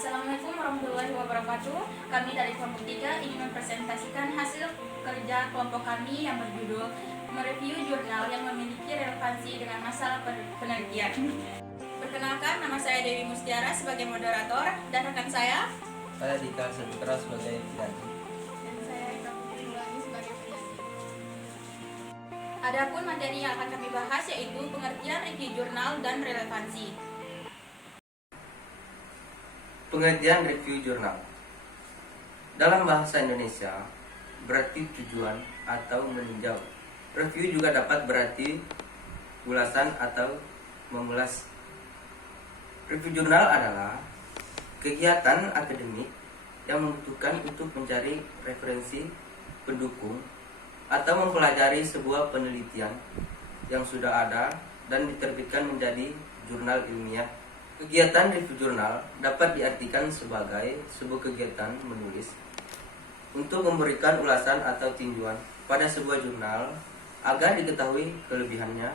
Assalamualaikum warahmatullahi wabarakatuh. Kami dari kelompok 3 ingin mempresentasikan hasil kerja kelompok kami yang berjudul mereview jurnal yang memiliki relevansi dengan masalah penelitian. Perkenalkan, nama saya Dewi Mustiara sebagai moderator dan rekan saya Dika Saputra sebagai penyanyi. dan saya Eka Putri Mulani sebagai penyanyi. Adapun materi yang akan kami bahas yaitu pengertian review jurnal dan relevansi. Pengertian review jurnal dalam bahasa Indonesia berarti tujuan atau meninjau. Review juga dapat berarti ulasan atau mengulas. Review jurnal adalah kegiatan akademik yang membutuhkan untuk mencari referensi pendukung atau mempelajari sebuah penelitian yang sudah ada dan diterbitkan menjadi jurnal ilmiah. Kegiatan review jurnal dapat diartikan sebagai sebuah kegiatan menulis untuk memberikan ulasan atau tinjauan pada sebuah jurnal agar diketahui kelebihannya,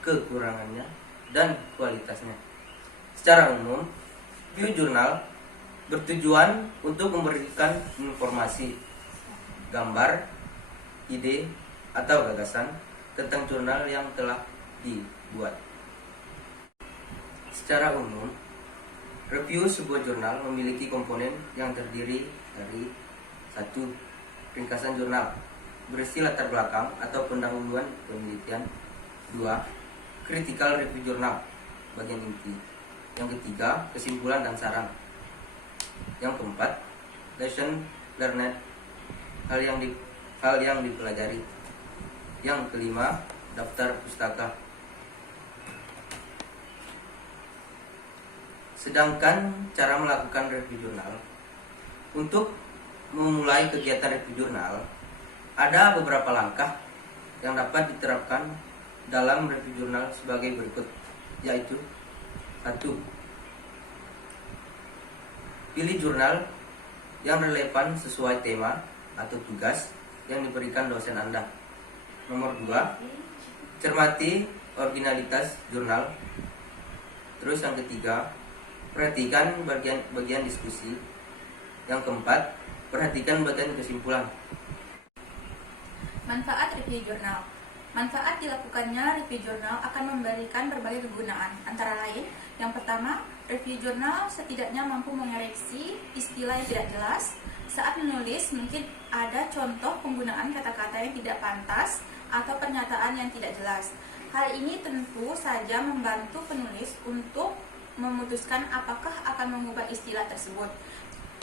kekurangannya, dan kualitasnya. Secara umum, review jurnal bertujuan untuk memberikan informasi, gambar, ide, atau gagasan tentang jurnal yang telah dibuat. Secara umum, review sebuah jurnal memiliki komponen yang terdiri dari 1. Ringkasan jurnal berisi latar belakang atau pendahuluan penelitian. 2. Critical review jurnal bagian inti. Yang ketiga, kesimpulan dan saran. Yang keempat, lesson learned, hal yang dipelajari. Yang kelima, daftar pustaka. Sedangkan cara melakukan review jurnal. Untuk memulai kegiatan review jurnal, ada beberapa langkah yang dapat diterapkan dalam review jurnal sebagai berikut, yaitu 1. Pilih jurnal yang relevan sesuai tema atau tugas yang diberikan dosen Anda. Nomor 2, cermati originalitas jurnal. Terus yang ketiga, perhatikan bagian diskusi. Yang keempat, perhatikan bagian kesimpulan. Manfaat review jurnal. Manfaat dilakukannya review jurnal akan memberikan berbagai kegunaan. Antara lain, yang pertama, review jurnal setidaknya mampu mengoreksi istilah yang tidak jelas. Saat menulis, mungkin ada contoh penggunaan kata-kata yang tidak pantas atau pernyataan yang tidak jelas. Hal ini tentu saja membantu penulis untuk memutuskan apakah akan mengubah istilah tersebut.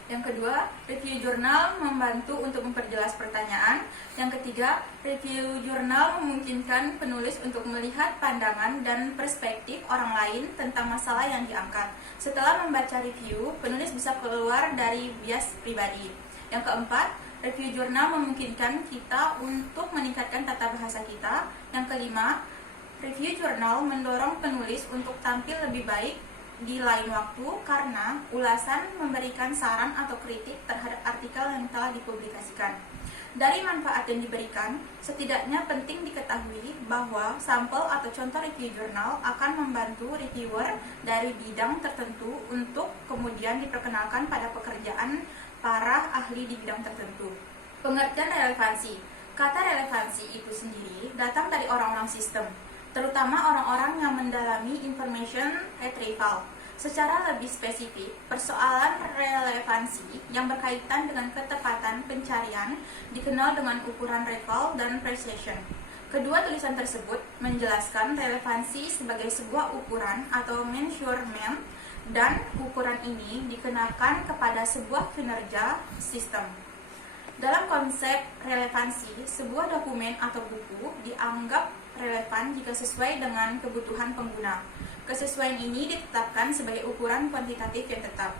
Yang kedua, review jurnal membantu untuk memperjelas pertanyaan. Yang ketiga, review jurnal memungkinkan penulis untuk melihat pandangan dan perspektif orang lain tentang masalah yang diangkat. Setelah membaca review, penulis bisa keluar dari bias pribadi. Yang keempat, review jurnal memungkinkan kita untuk meningkatkan tata bahasa kita. Yang kelima, review jurnal mendorong penulis untuk tampil lebih baik di lain waktu karena ulasan memberikan saran atau kritik terhadap artikel yang telah dipublikasikan. Dari manfaat yang diberikan, setidaknya penting diketahui bahwa sampel atau contoh review jurnal akan membantu reviewer dari bidang tertentu untuk kemudian diperkenalkan pada pekerjaan para ahli di bidang tertentu. Pengertian relevansi. Kata relevansi itu sendiri datang dari orang-orang sistem, terutama orang-orang yang mendalami information retrieval. Secara lebih spesifik, persoalan relevansi yang berkaitan dengan ketepatan pencarian dikenal dengan ukuran reval dan precision. Kedua tulisan tersebut menjelaskan relevansi sebagai sebuah ukuran atau measurement, dan ukuran ini dikenakan kepada sebuah kinerja sistem. Dalam konsep relevansi, sebuah dokumen atau buku dianggap relevan jika sesuai dengan kebutuhan pengguna. Kesesuaian ini ditetapkan sebagai ukuran kuantitatif yang tetap.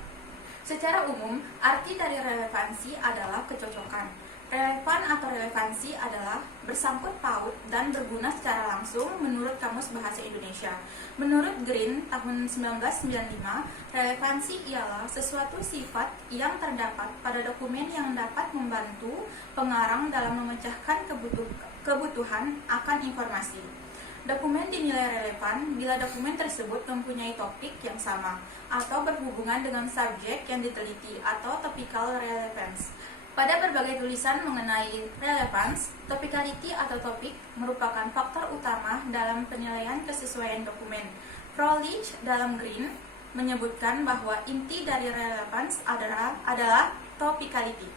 Secara umum, arti dari relevansi adalah kecocokan. Relevan atau relevansi adalah bersangkut paut dan berguna secara langsung menurut Kamus Bahasa Indonesia. Menurut Green tahun 1995, relevansi ialah sesuatu sifat yang terdapat pada dokumen yang dapat membantu pengarang dalam memecahkan kebutuhan akan informasi. Dokumen dinilai relevan bila dokumen tersebut mempunyai topik yang sama atau berhubungan dengan subjek yang diteliti atau topical relevance. Pada berbagai tulisan mengenai relevance, topicality atau topik merupakan faktor utama dalam penilaian kesesuaian dokumen. Froelich dalam Green menyebutkan bahwa inti dari relevance adalah topicality.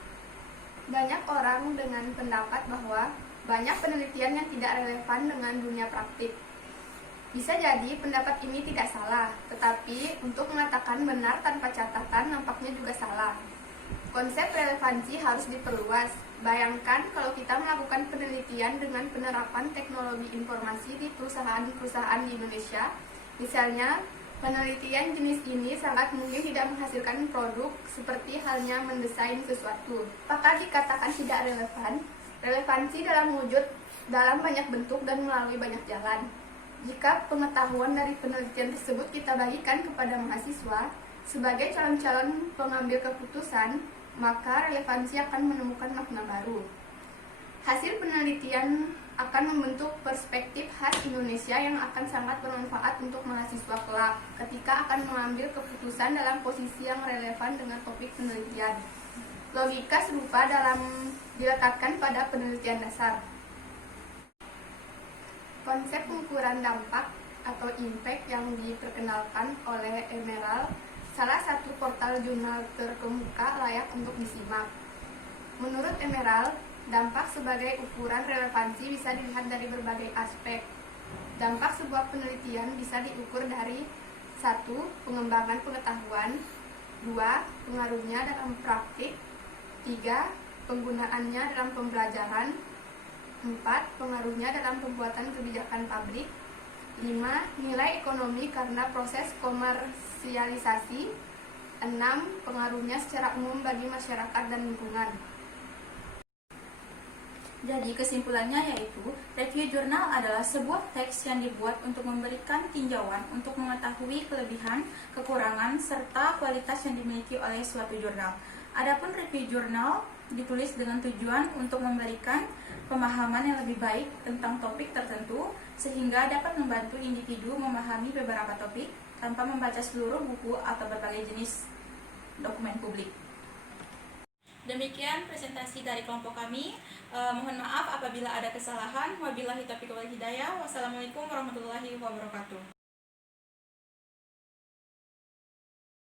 Banyak orang dengan pendapat bahwa banyak penelitian yang tidak relevan dengan dunia praktik. Bisa jadi pendapat ini tidak salah, tetapi untuk mengatakan benar tanpa catatan nampaknya juga salah. Konsep relevansi harus diperluas. Bayangkan kalau kita melakukan penelitian dengan penerapan teknologi informasi di perusahaan-perusahaan di Indonesia. Misalnya, penelitian jenis ini sangat mungkin tidak menghasilkan produk seperti halnya mendesain sesuatu. Apakah dikatakan tidak relevan? Relevansi dalam wujud dalam banyak bentuk dan melalui banyak jalan. Jika pengetahuan dari penelitian tersebut kita bagikan kepada mahasiswa sebagai calon-calon pengambil keputusan, maka relevansi akan menemukan makna baru. Hasil penelitian akan membentuk perspektif khas Indonesia yang akan sangat bermanfaat untuk mahasiswa kelak ketika akan mengambil keputusan dalam posisi yang relevan dengan topik penelitian. Logika serupa diletakkan pada penelitian dasar. Konsep pengukuran dampak atau impact yang diperkenalkan oleh Emerald, salah satu portal jurnal terkemuka layak untuk disimak. Menurut Emerald, dampak sebagai ukuran relevansi bisa dilihat dari berbagai aspek. Dampak sebuah penelitian bisa diukur dari 1. Pengembangan pengetahuan, 2. Pengaruhnya dalam praktik, 3. Penggunaannya dalam pembelajaran, 4. Pengaruhnya dalam pembuatan kebijakan pabrik, 5. Nilai ekonomi karena proses komersialisasi, 6. Pengaruhnya secara umum bagi masyarakat dan lingkungan. Jadi kesimpulannya yaitu, review jurnal adalah sebuah teks yang dibuat untuk memberikan tinjauan untuk mengetahui kelebihan, kekurangan, serta kualitas yang dimiliki oleh suatu jurnal. Adapun review jurnal ditulis dengan tujuan untuk memberikan pemahaman yang lebih baik tentang topik tertentu sehingga dapat membantu individu memahami beberapa topik tanpa membaca seluruh buku atau berbagai jenis dokumen publik. Demikian presentasi dari kelompok kami. Mohon maaf apabila ada kesalahan. Wabillahi taufiq wal hidayah. Wassalamualaikum warahmatullahi wabarakatuh.